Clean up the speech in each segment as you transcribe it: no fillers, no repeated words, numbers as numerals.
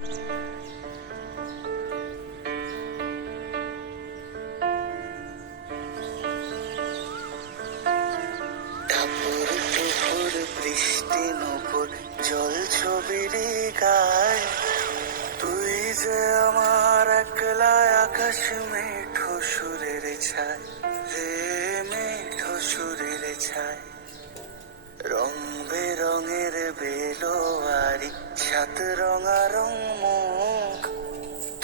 টাপুর টুপুর বৃষ্টি নুপুর জল ছবির গায়, তুই যে আমার একলা আকাশ মেঠো সুরের ছায় রে, মেঠো সুরের ছায়। রং বেরঙের বেলোয়ারি সাত রঙা রং মুখ,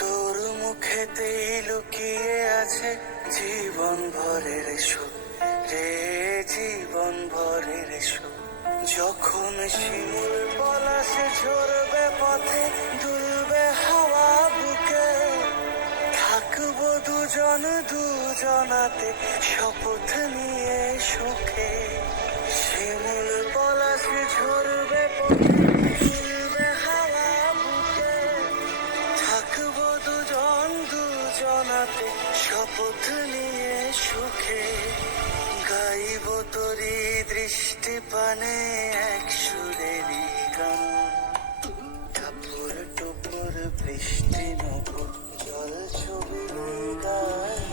তোর মুখেতেই লুকিয়ে আছে জীবন ভরের সুখ রে, জীবন ভরের সুখ। যখন শিমুল পলাশে ঝরবে পথে, দুলবে হাওয়া বুকে, থাকবো দুজন দুজনাতে শপথ নিয়ে সুখে। শিমুল পলাশে ঝরবে পথে, দুলবে হাওয়া বুকে, থাকবো দুজন দুজনাতে শপথ নিয়ে সুখে। গাইব তোরি দৃষ্টি পানে এক সুরেরই গান, টাপুর টুপুর বৃষ্টি নুপুর জল ছবির গায়,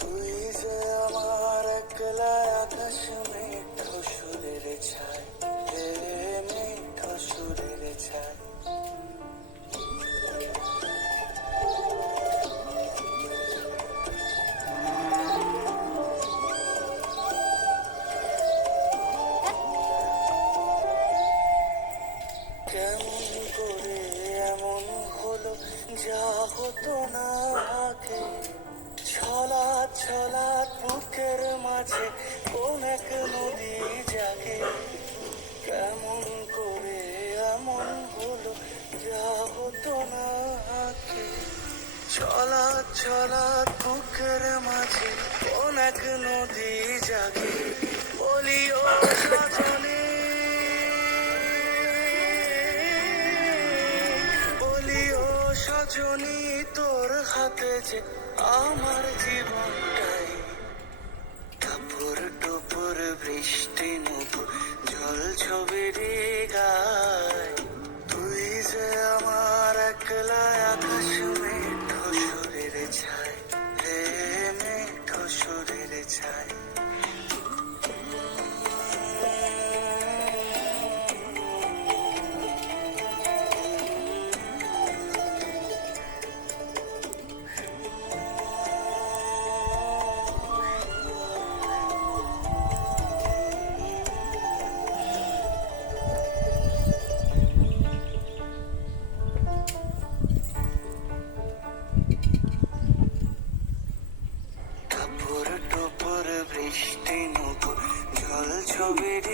তুই যে আমার একলা আকাশ মেঠো সুরের ছায় রে, মেঠো সুরের ছায়। কেমন করে এমন হলো যা হতো না আগে, ছলাৎ ছলাৎ বুকের মাঝে কোন এক নদী জাগে। কেমন করে এমন হলো যা হতো না আগে, ছলাৎ ছলাৎ বুকের মাঝে কোন এক নদী জাগে। বলি ও সজনী, বলি ও সজনী, তোর হাতে যে আমার জীবনটাই। টাপুর টুপুর বৃষ্টি নুপুর জল ছবির গায়, তুই যে আমার একলা আকাশ মেঠো সুরের ছায় রে, মেঠো সুরের ছায়। টাপুর টুপুর বৃষ্টি নুপুর জল ছবির